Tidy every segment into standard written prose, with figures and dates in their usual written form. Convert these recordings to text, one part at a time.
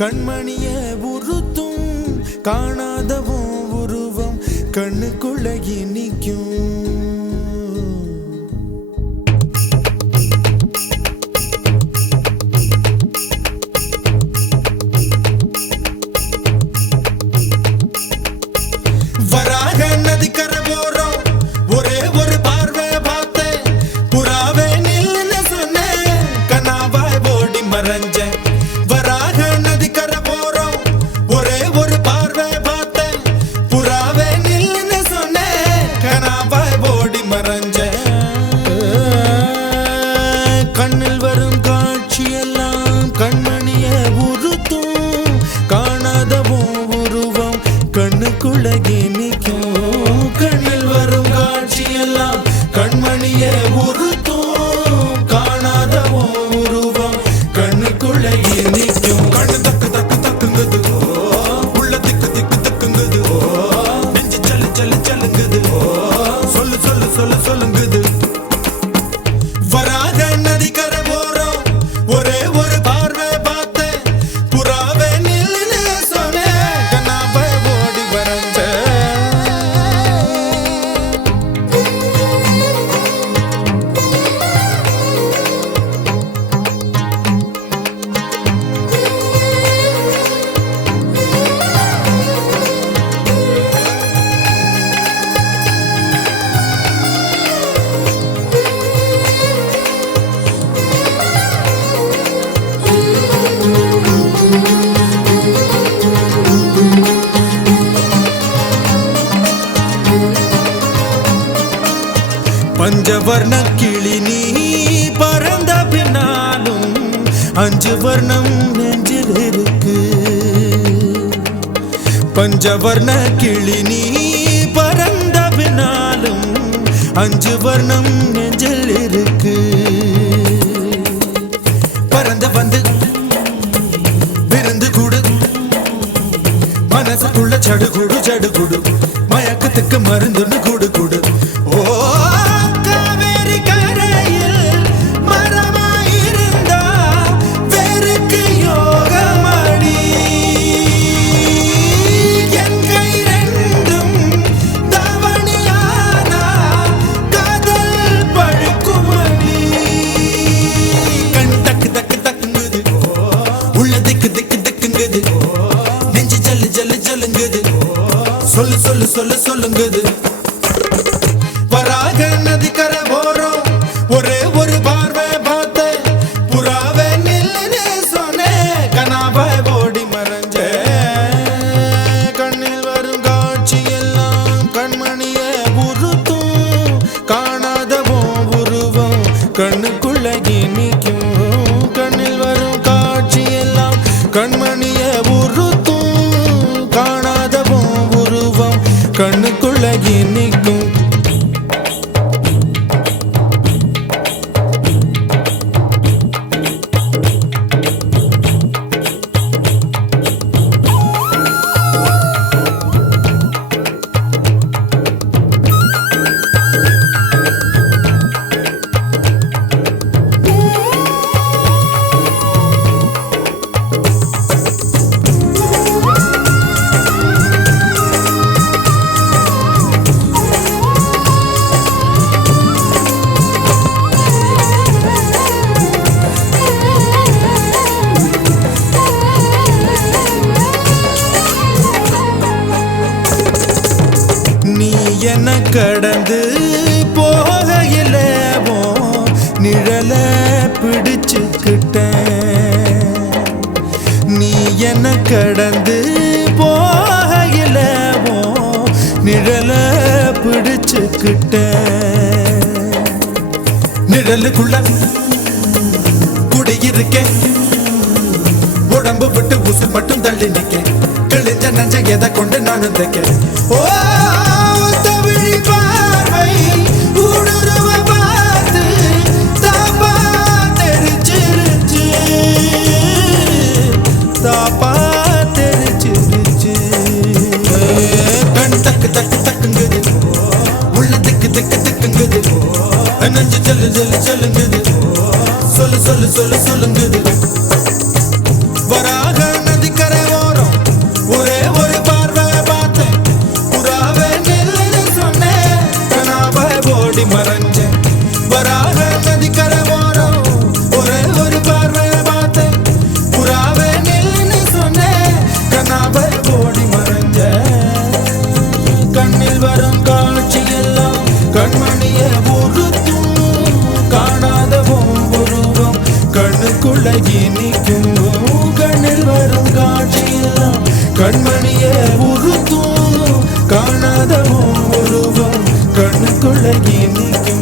கண்மணிய உறுத்தும் காணாதவும் உருவம் கண்ணுக்குள்ள நிற்கும். வராக நதிக்கரை போறோம், ஒரே ஒரு பார்வை பார்த்தேன், புறாவே நில்லுன்னு சொன்னேன், கனாவாய் ஓடி மறைஞ்சேன். வராக நதிக்கரை போறோம், ஒரே ஒரு பார்வை பார்த்தேன், புறாவே நில்லுன்னு சொன்னேன், கனாவாய் ஓடி மறைஞ்சேன். கண்ணில் வரும் காட்சியெல்லாம் கண்மணிய உறுத்தும் காணாதவும் உருவம் கண்ணுக்குள்ள நிற்கும். கண்ணில் வரும் காட்சியெல்லாம் கண்மணிய உறுத்தும் காணாதவும் உருவம் கண்ணுக்குள்ள நிற்கும். கண்ணு தக்கு தக்கு தக்குங்குது, உள்ள திக்கு திக்கு தக்குங்குது, நெஞ்சு சல்லு சல்லு சல்லுங்குது, சொல்லு சொல்லு சொல்லு சொல்லுங்குது. வராக நதிக்கரை போறோம், ஒரே ஒரு பார்வை பார்த்தேன், புறாவே நில்லுன்னு சொன்னேன், கனாவாய் ஓடி மறைஞ்சேன். பஞ்சவர்ண கிளி நீ பறந்த பின்னாலும் 5 வர்ணம் நெஞ்சில் இருக்கு. பஞ்சவர்ண கிளி நீ பறந்த பின்னாலும் 5 வர்ணம் நெஞ்சில் இருக்கு. பறந்து வந்து விருந்து கூடு, மனசுக்குள்ள சடுகுடு சடுகுடு, மயக்கத்துக்கு மருந்துன்னு கூடு கூடு. ஓ காவேரி கரையில் மரமாயிருந்தா வேருக்கு யோகமடி, என் கை ரெண்டும் தவணியானா காதல் பழுக்குமடி. கண் தக்கு தக்கு தக்குங்குது, உள்ள திக்கு திக்கு திக்குங்குது, நெஞ்சு ஜல்லு ஜல்லு ஜல்லுங்குது, சொல்லு சொல்லு சொல்லு சொல்லுங்குது. வராக நதிக்கரை போறோம், ஒரே ஒரு பார்வை பார்த்தேன், புறாவே நில்லுன்னு சொன்னேன், கனாவாய் ஓடி மறைஞ்சேன். கண்ணில் வரும் காட்சியெல்லாம் கண்மணிய உறுத்தும் காணாதவும் உருவம் கண்ணுக்குள்ள நிற்கும். கண்ணில் வரும் காட்சியெல்லாம் கண்மணிய உறுத்தும் காணாதவும் உருவம் கண்ணுக்குள்ள நிற்கும். என்ன கடந்து போகையில நிழல பிடிச்சுக்கிட்டேன். நீ என்ன கடந்து போகையில நிழல பிடிச்சுக்கிட்டேன். நிழலுக்குள்ள குடியிருக்கேன், உடம்பு விட்டு உசு மட்டும் தள்ளி நிக்க, கிழிஞ்ச நஞ்ச எதை கொண்டு நானும் தைக்க. ஓ தமிழ் பார்வை ஊடுருவ பார்த்து தாப்பா தெரிச்சிருச்சு, தாப்பா தெரிச்சிருச்சு. கண் தக்கு தக்கு தக்குங்குது, உள்ள திக்கு திக்கு திக்குங்குது, நஞ்சு செல்லு செல்லு செல்லுங்குது, சொல்லு சொல்லு சொல்லு சொல்லுங்குது. வராக நதிக்கு ஓடி மறைஞ்சேன் வராக நதிக்கரை ஓரம் ஒரே ஒரு பார்வை பார்த்தேன் புறாவே நில்லுன்னு சொன்னேன் கனாவை ஓடி மறைஞ்சேன் கண்ணில் வரும் காட்சி எல்லாம் கண்மணிய உறுத்தும் காணாத உருவம் கண்ணுக்குள்ள இனிக்கும் கண்ணில் வரும் காட்சி எல்லாம் கண்மணிய உறுத்தும் காணாத உருவம் கண்ணுக்குள்ள இனிக்கும்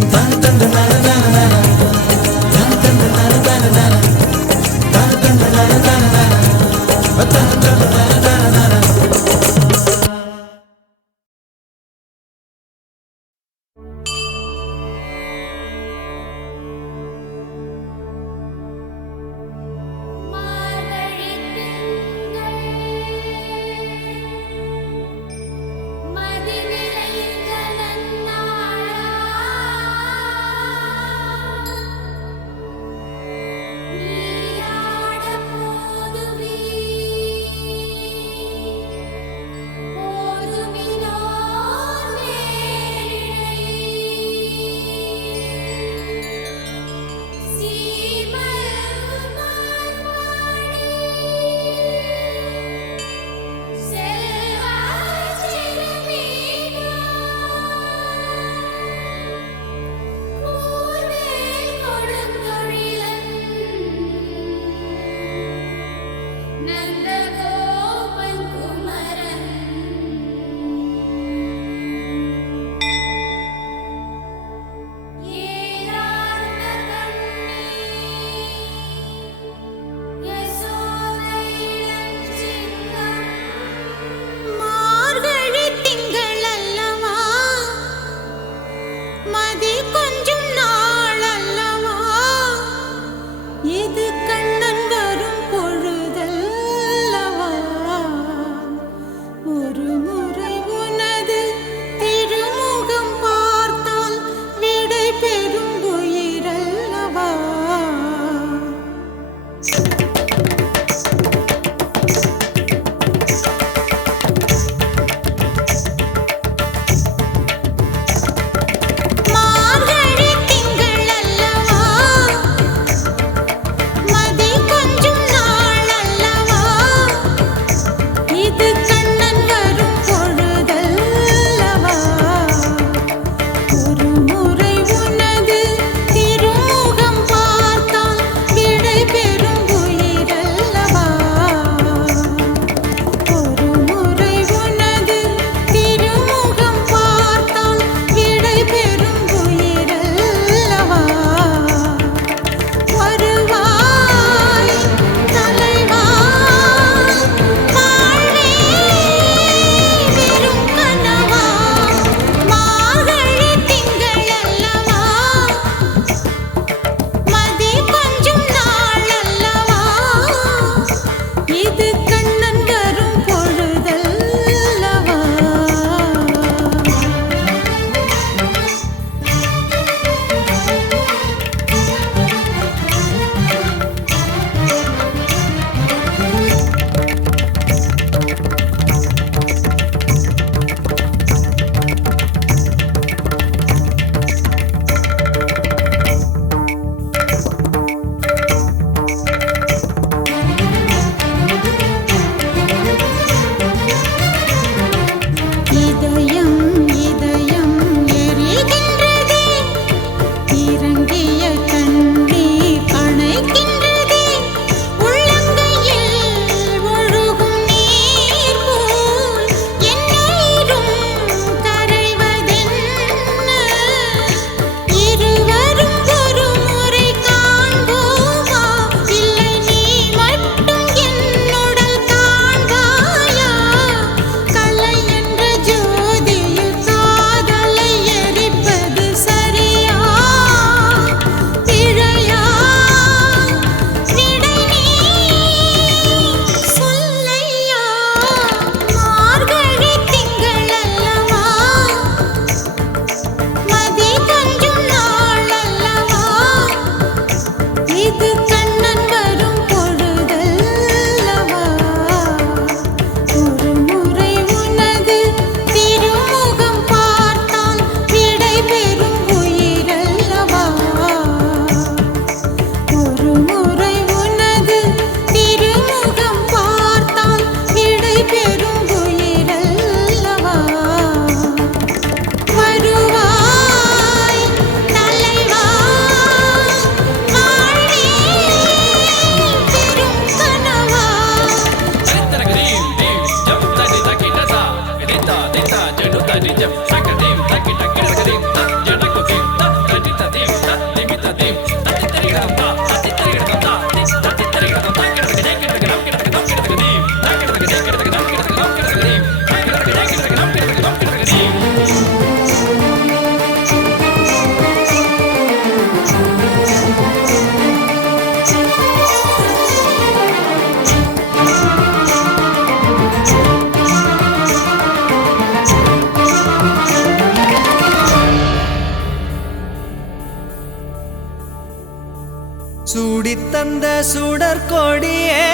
சூடித்தந்த சுடற்கொடியே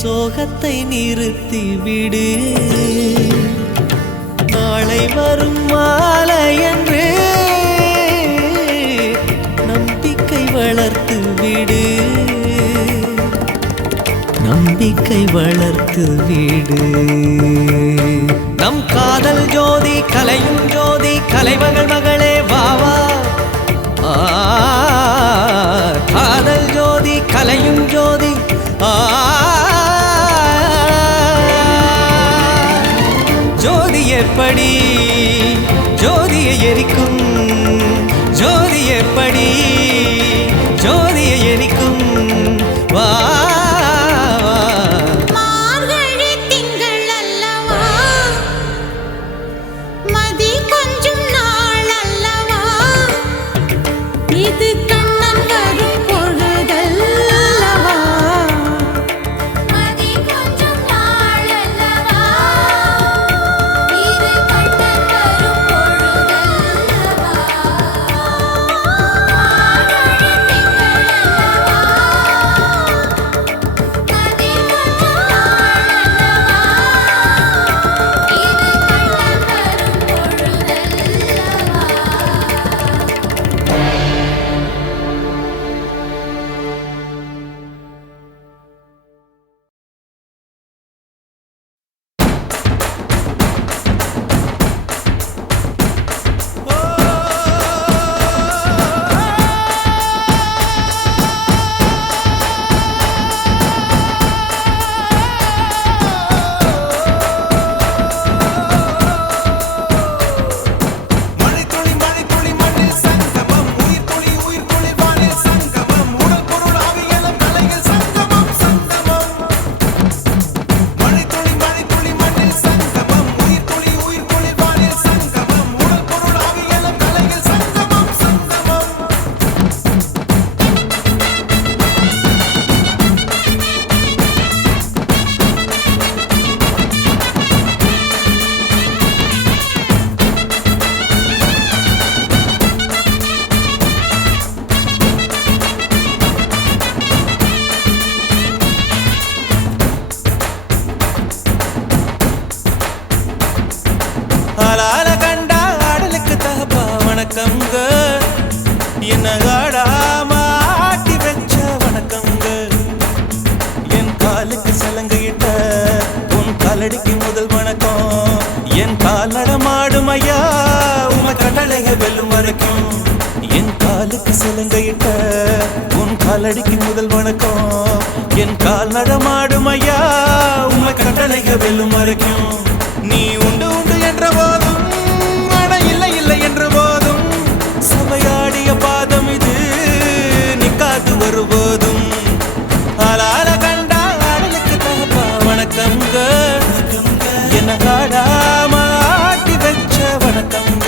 சோகத்தை நிறுத்தி விடு நாளை வரும் மாலை என்று நம்பிக்கை வளர்த்து விடு நம்பிக்கை வளர்த்து விடு நம் காதல் ஜோதி கலையும் ஜோதி கலைமகள் மகளே வாவா காதல் ஜோதி கலையும் ஜோதி ஜோதி எப்படி ஜோதியை எரிக்கும் ஜோதி எப்படி ஜோதியை எரிக்கும் வா வணக்கங்க என்ன காடாமாட்டி வச்ச வணக்கங்க என் காலுக்கு சலங்கையிட்ட உன் காலடிக்கு முதல் வணக்கம் என் கால் நடமாடும் ஐயா உம கட்டளைக வெல்லும் வரைக்கும் என் காலுக்கு சலங்கையிட்ட உன் காலடிக்கு முதல் வணக்கம் என் கால் நடமாடும் ஐயா உம கட்டளைக வெல்லும் வரைக்கும் நீ உண்டு உண்டு என்ற போதும் இல்லை இல்லை என்ற போதும் சபையாடிய பாதம் இது நிக்காது வரும்போதும் ஆளால கண்டா ஆடலுக்கு தகப்பா வணக்கங்க என்ன காடாம ஆட்டி வச்ச வணக்கங்க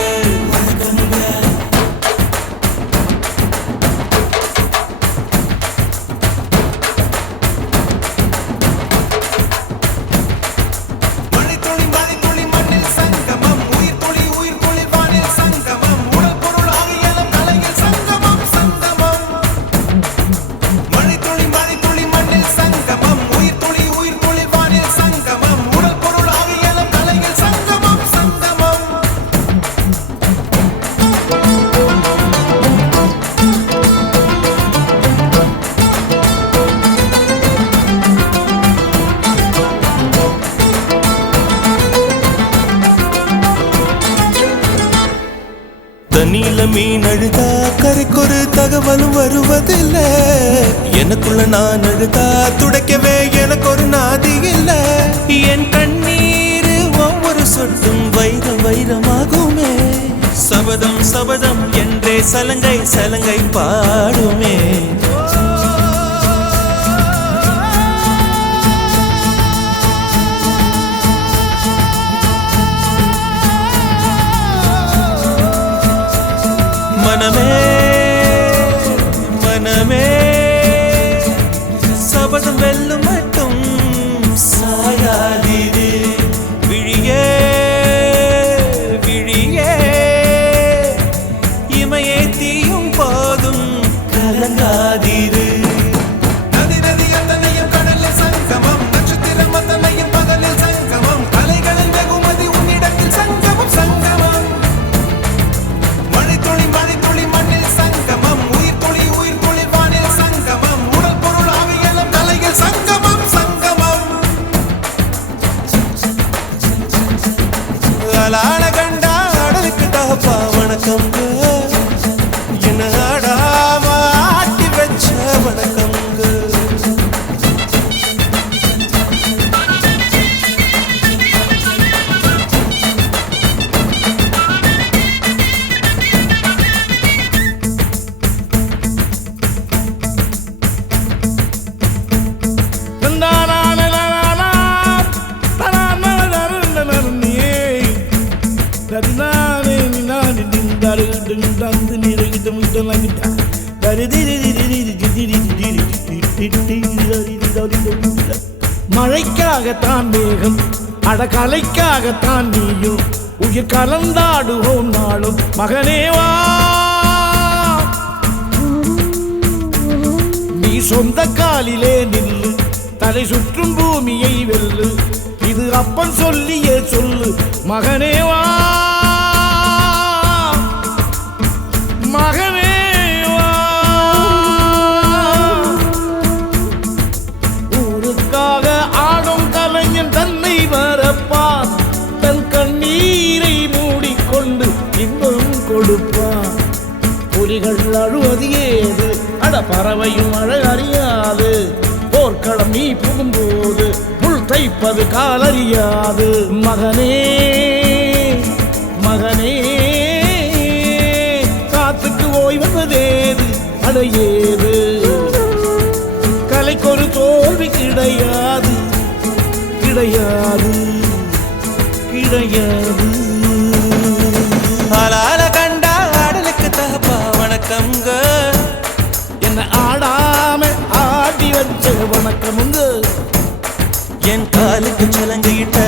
தண்ணியில மீன் அழுதா கரைக்கொரு தகவலும் வருவதில்லை எனக்குள்ள நான் அழுதா துடைக்கவே எனக்கு ஒரு நாதி இல்லை என் கண்ணீர் ஒவ்வொரு சபதம் என்றே சலங்கை சலங்கை பாடுமே. மனமே மனமே சபதம் வெல்லும் மட்டும் சாயாதீது. விழியே விழியே இமையே தீயும் போதும் கலங்காதீது. நதி நதி அத்தனையும் கடலில் சங்கமம், நட்சத்திரம் அத்தனையும் பகலில் சங்கமம், கலைகளின் வெகுமதி உன்னிடத்தில் சங்கமம் சங்கமம். மழை துளி மண்ணில் சங்கமம், உயிர் துளி வானில் சங்கமம், உடல் பொருள் ஆவியெல்லாம் கலையில் சங்கமம் சங்கமம். அலால கண்டா அடலுக்கு தகப்பா வணக்கம்ங்க, என்ன ஆடாம ஆட்டி வச்ச வணக்கம்ங்க. மழைக்காகத்தான் மேகம், அடகலைக்காகத்தான் நீயும், உயிர் கலந்தாடுவோம் நாளும் மகனேவா. நீ சொந்த காலிலே நில்லு, தலை சுற்றும் பூமியை வெல்லு, இது அப்பன் சொல்லியே சொல்லு மகனேவா மகனேவா. ஊருக்காக ஆடும் கலைஞன் தன்னை வரப்பான், தன் கண்ணீரை மூடிக்கொண்டு இன்பம் கொடுப்பான். புலிகள் அழுவது ஏது, அட பறவையும் அழகறியாது, போர்க்களம் நீ புகும்போது புல் தைப்பது காலறியாது. மகனே மகனே காத்துக்கு ஓய்வதேது அடையேது, கலைக்கொரு தோல்வி கிடையாது கிடையாது கிடையாது. அலால கண்டா அடலுக்கு தகப்பா வணக்கம்ங்க, என்ன ஆடாம ஆடி வச்ச வணக்கமுங்க. என் காலுக்கு சலங்கையிட்ட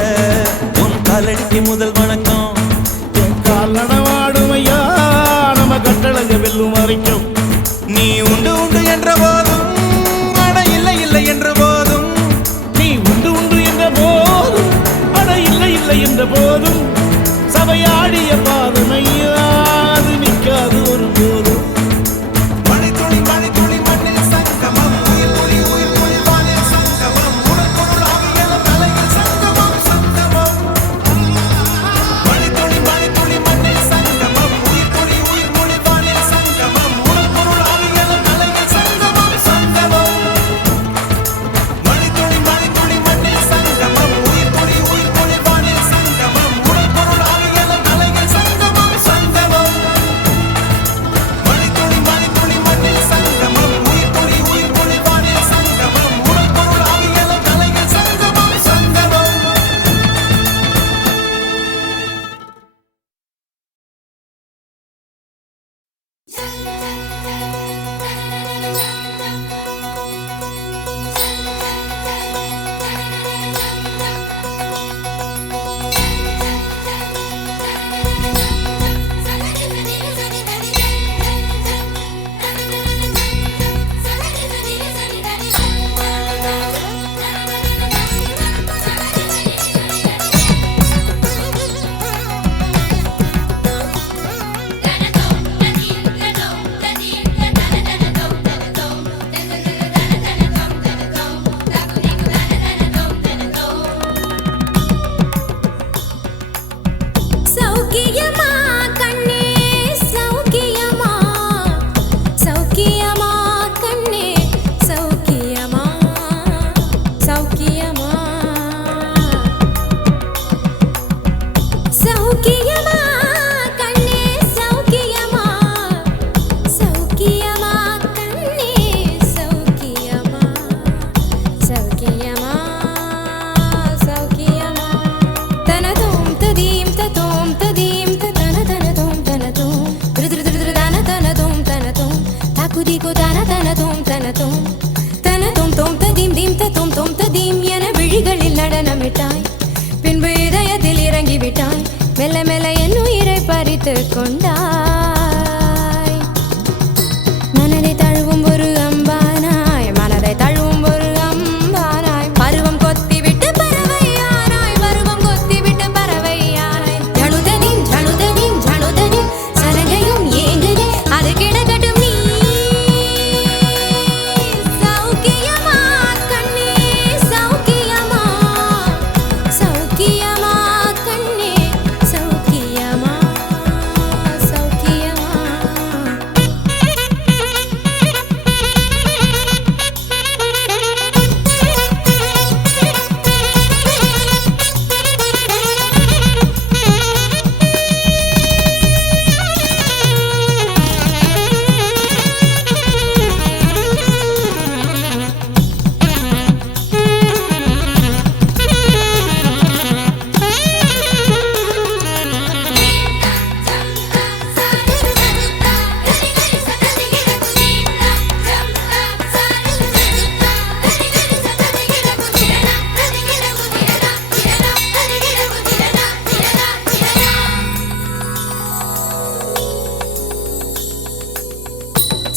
உன் காலடிக்கு முதல் வணக்கம். என் கால் நடமாடுமையா நம்ம கட்டழக வெல்லும் வரைக்கும். நீ உண்டு உண்டு என்ற போதும் அட இல்லை இல்லை என்ற போதும், நீ உண்டு உண்டு என்ற போதும் அட இல்லை இல்லை என்ற போதும், சபையாடிய பாதமையா அது நிற்காது ஒரு போதும். மழை துளி மண்ணில் சங்கமம், உயிர் துளி வானில் சங்கமம், உடல் பொருள் ஆவியெல்லாம் கலையில் சங்கமம் சங்கமம். மழை துளி மண்ணில் சங்கமம், உயிர் துளி வானில் சங்கமம், உடல் பொருள் ஆவியெல்லாம் கலையில் சங்கமம் சங்கமம். மழை துளி மண்ணில் சங்கமம், உயிர் துளி வானில் சங்கமம், உடல் பொருள் ஆவியெல்லாம் கலையில் சங்கமம் சங்கமம். விட்டாய், பின்பு இதயத்தில் இறங்கி விட்டாய், மெல்ல மெல்ல என் உயிரை பறித்து கொண்டாய். மனதை தழுவும் ஒரு அம்பானாய், மனதை தழுவும் ஒரு அம்பானாய், பருவம் கொத்தி விட்டு பறவையானாய், பருவம் கொத்தி விட்டு பறவையானாய். ஜழுதனின் ஜழுதனின் ஜழுதனின் சலங்கையும் ஏங்குதே, அது கிடக்கட்டும் நீ சௌக்கியமா கண்ணே, சௌக்கியமா சௌக்கியமா கண்ணே, சௌக்கியமா சௌக்கியமா.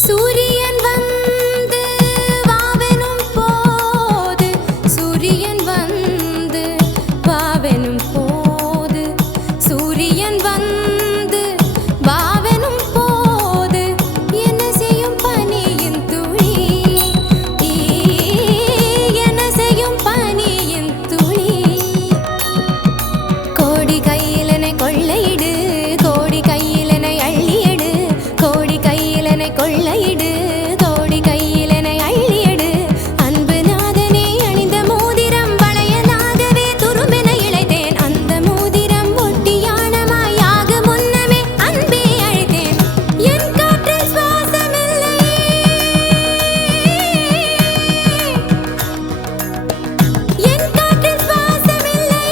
சூரியன் வந்து வாவெனும் போது, சூரியன் வந்து வாவெனும் போது, சூரியன் வந்து வாவெனும் போது, என்ன செய்யும் பனியின் துளி, என்ன செய்யும் பனியின் துளி. கோடி கையிலனை கொள்ளையிடு, கோடி கையிலனை அள்ளியடு, கோடி கையிலனை கொள்ளையிடு, கோடி கையிலனை அள்ளியடு. அன்பு நாதனே அணிந்த மோதிரம் வளையலாகவே துருமென இழைத்தேன், அந்த மோதிரம் ஒட்டியானமாயாக முன்னமே அன்பே அழைத்தேன். என் காற்றில் சுவாசமில்லை, என் காற்றில் சுவாசமில்லை,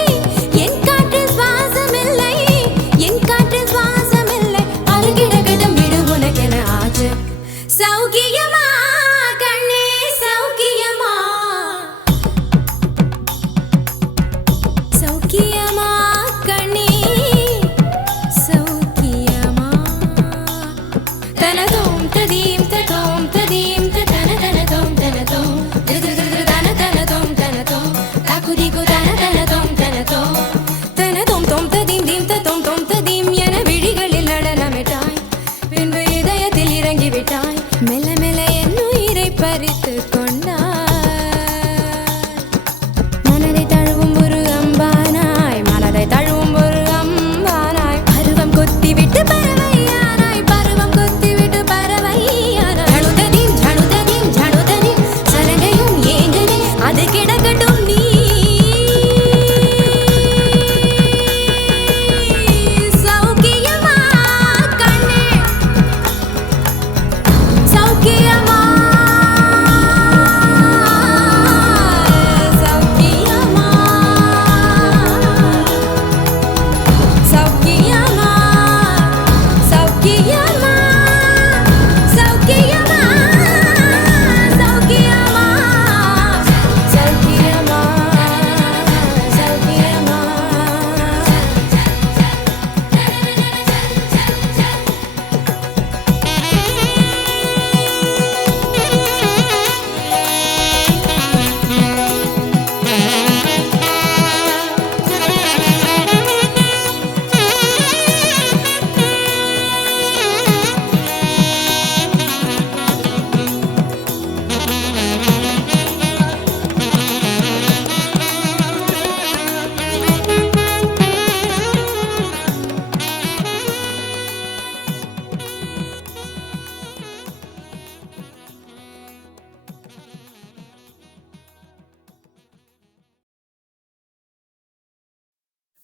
என் காற்றில் சுவாசமில்லை, என் காற்றில் சுவாசமில்லை, அருகிடகடம் விடு உனக்கென ஆச்சு. சௌக்கியமா கண்ணே, சௌக்கியமா சௌக்கியமா கண்ணே, சௌக்கியமா. தனதோம் ததீம் ததோம் ததீம் தன தனதோம் தனதோம் தன தனதோம் தனதோம் தாக்குதிகு தன தனதோம் தனதோம் தனதோம் தோம் ததீம் தீம் ததோம் தோம் ததீம் என விழிகளில் நடனமிட்டாய், பின்பு இதயத்தில் இறங்கி விட்டாய், மெல்ல மெல்ல என் உயிரை பறித்து கொண்டாய். மனதை தழுவும் ஒரு அம்பானாய், மனதை தழுவும் ஒரு அம்பானாய், பருவம் கொத்தி விட்டு பறவையானாய், பருவம் கொத்தி விட்டு பறவையானாய். ஜழுதனின் ஜழுதனின் ஜழுதனின் சலங்கையும் ஏங்குதே, அது கிடக்கட்டும் நீ சௌக்கியமா கண்ணே, சௌக்கியமா சௌக்கியமா சௌக்கியமா சௌக்கியமா சௌக்கியமா சௌக்கியமா சௌக்கியமா சௌக்கியமா.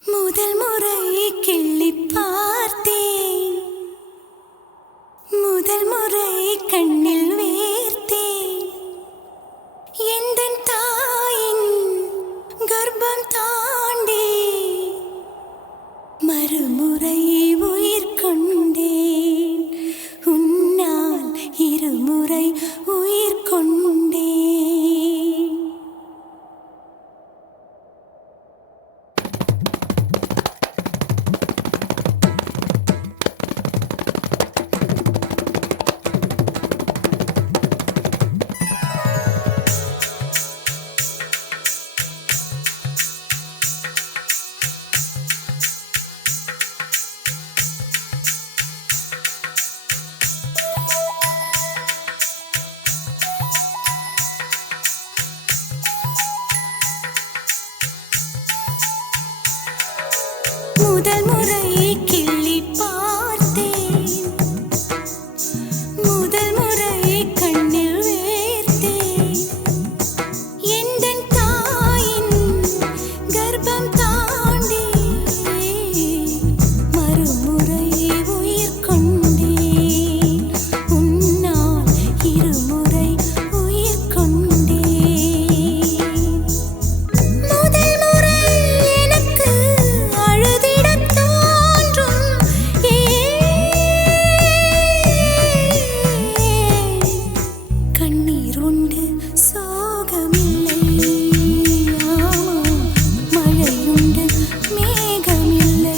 முதல் முறை கிள்ளி பார்த்தேன், முதல் முறை கண்ணில் வேர்த்தேன், எந்தன் தாயின் கர்ப்பம் தாண்டி மறுமுறை உயிர் கொண்டேன், உன்னால் இருமுறை உயிர் கொண்டேன். முதல் முறை கிள்ளி பார்த்தேன், முதல் முறை கண்ணில் வேர்த்தேன். எந்தன் தாயின் கர்ப்பம் தாண்டி மறுமுறை உயிர் கொண்டேன். உன்னால் இருமுறை உயிர் கொண்டேன். முதல் முறை எனக்கு அழுதிடத் தோன்றும். கண்ணீர் உண்டு சோகமில்லை, மழையுண்டு மேகமில்லை.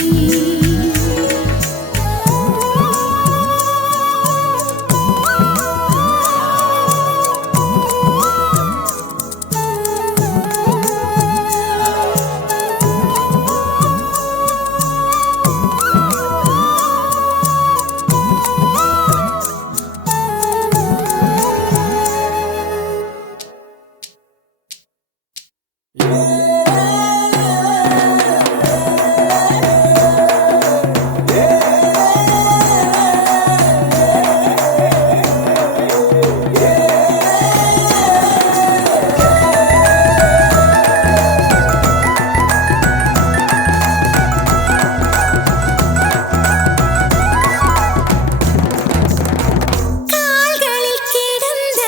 கால்களில் கிடந்த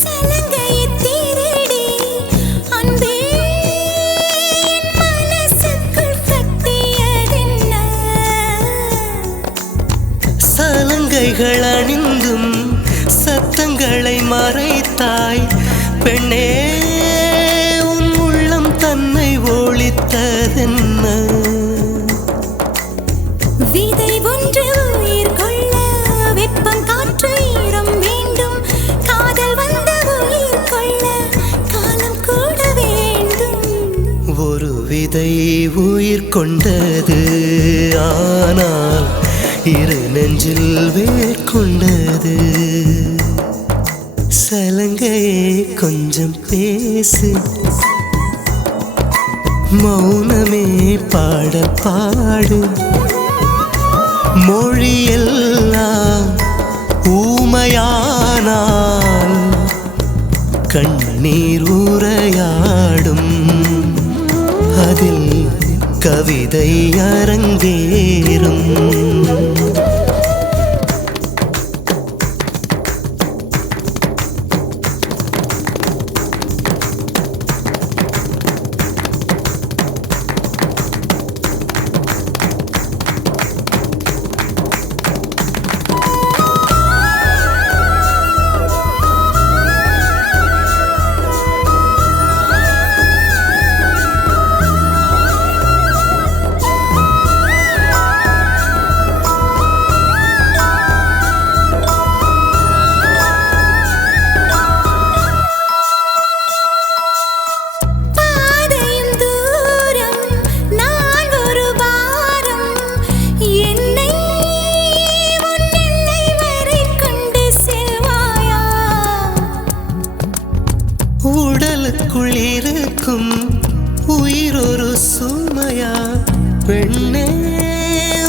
சலங்கையைத் திருடி அன்பே என் மனசுக்குள் கட்டியதென்ன? சலங்கைகள் அணிந்தும் சத்தங்களை மறைத்தாய் பெண்ணே, உன் உள்ளம் தன்னை ஒளித்ததென்ன? விதை ஒன்று உயிர் கொள்ள வெப்பம் காற்று ஈரம் வேண்டும். காதல் வந்த உயிர் கொள்ள காலம் கூட வேண்டும். ஒரு விதை உயிர் கொண்டது, ஆனால் இரு நெஞ்சில் வேர் கொண்டது. சலங்கையே கொஞ்சம் பேசு, மௌனமே பாடல் பாடு. மொழியெல்லாம் ஊமையானால் கண்ணீர் உரையாடும். அதில் கவிதை அரங்கேறும். பாதையும் தூரம் நான் ஒரு பாரம். என்னை உன் எல்லை வரை கொண்டு செல்வாயா? உடலுக்குள் இருக்கும் உயிர் ஒரு சுமையா? பெண்ணே,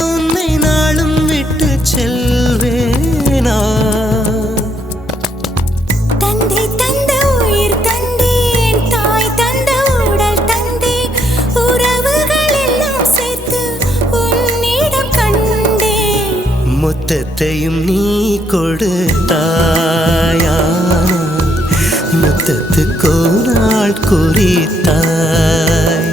உன்னை நாளும் விட்டு செல்வேனா? தந்தை தந்த உயிர் தந்தேன், தாய் தந்த உடல் தந்தேன். உறவுகள் எல்லாம் சேர்த்து உன்னிடம் கண்டேன். முத்தத்தையும் நீ கொடுத்தாயா? முத்தத்துக்கோ நாள் குறித்தாய்.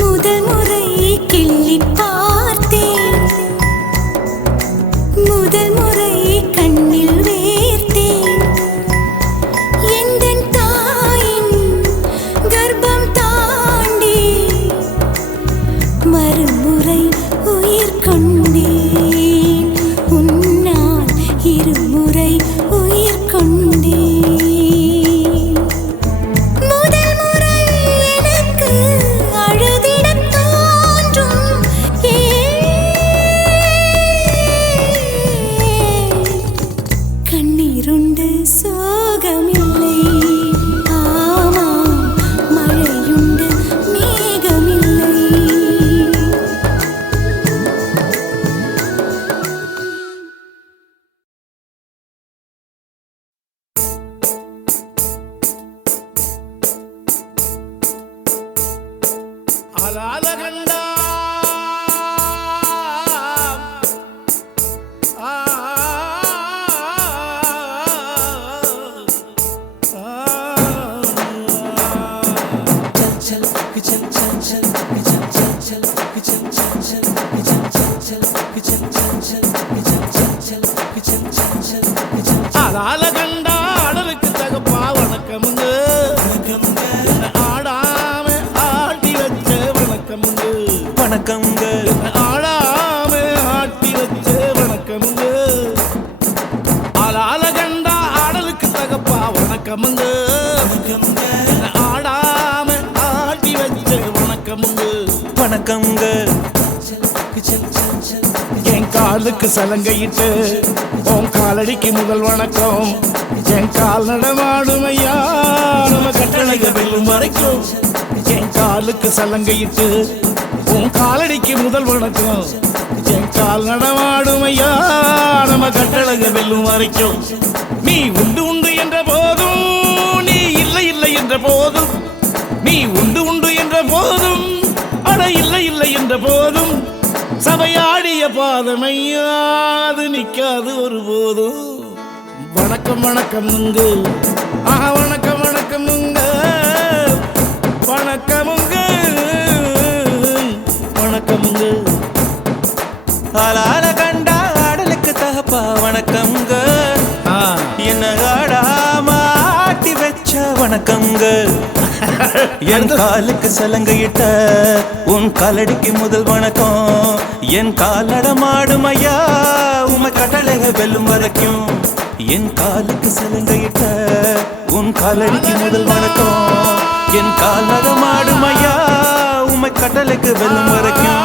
முதல் முறை கிள்ளி பார்த்தேன், முதல் முறை கண்ணில் வேர்த்தேன். எந்தன் தாயின் கர்ப்பம் தாண்டி மறுமுறை உயிர் கொண்டேன். உன்னால் இருமுறை உயிர் கொண்டேன். ஆளால கண்டா ஆளால கண்டா ஆடலுக்கு தகப்பா வணக்கமுங்க ஆடாம ஆட்டி வச்ச வணக்கமுங்க வணக்கம்ங்க ஆடாம ஆட்டி வச்ச வணக்கமுங்க ஆளால கண்டா ஆடலுக்கு தகப்பா வணக்கமுங்க ஆடாம ஆட்டி வச்ச வணக்கமுங்க வணக்கம்ங்க என் காலுக்கு சலங்கையிட்டு உன் காலடிக்கு முதல் வணக்கம் என் கால் நடமாடுமையா நம்ம கட்டளைக வெல்லும் வரைக்கும் என் காலுக்கு சலங்கையிட்டு உன் காலடிக்கு முதல் வணக்கம் என் கால் நடமாடுமையா நம்ம கட்டளைக வெல்லும் வரைக்கும் நீ உண்டு உண்டு என்ற போதும் நீ இல்லை இல்லை என்ற போதும் நீ உண்டு உண்டு என்ற போதும் அட இல்லை இல்லை என்ற போதும் சபையாடிய பாதமையாது நிக்காது ஒருபோதும் வணக்கம் வணக்கமுங்க வணக்கம் வணக்கமுங்க வணக்கமுங்க வணக்கமுங்க ஆளால கண்டா ஆடலுக்கு தகப்பா வணக்கம்ங்க என்ன ஆடாம ஆட்டி வச்ச வணக்கம்ங்க என் காலுக்கு சலங்கையிட்ட உன் காலடிக்கு முதல் வணக்கம் என் காலடமாடும் ஐயா உமை கட்டளைக வெல்லும் வரைக்கும் என் காலுக்கு சலங்கையிட்ட உன் காலடிக்கு முதல் வணக்கம் என் காலடமாடும் ஐயா உமை கட்டளைக்கு வெல்லும் வரைக்கும்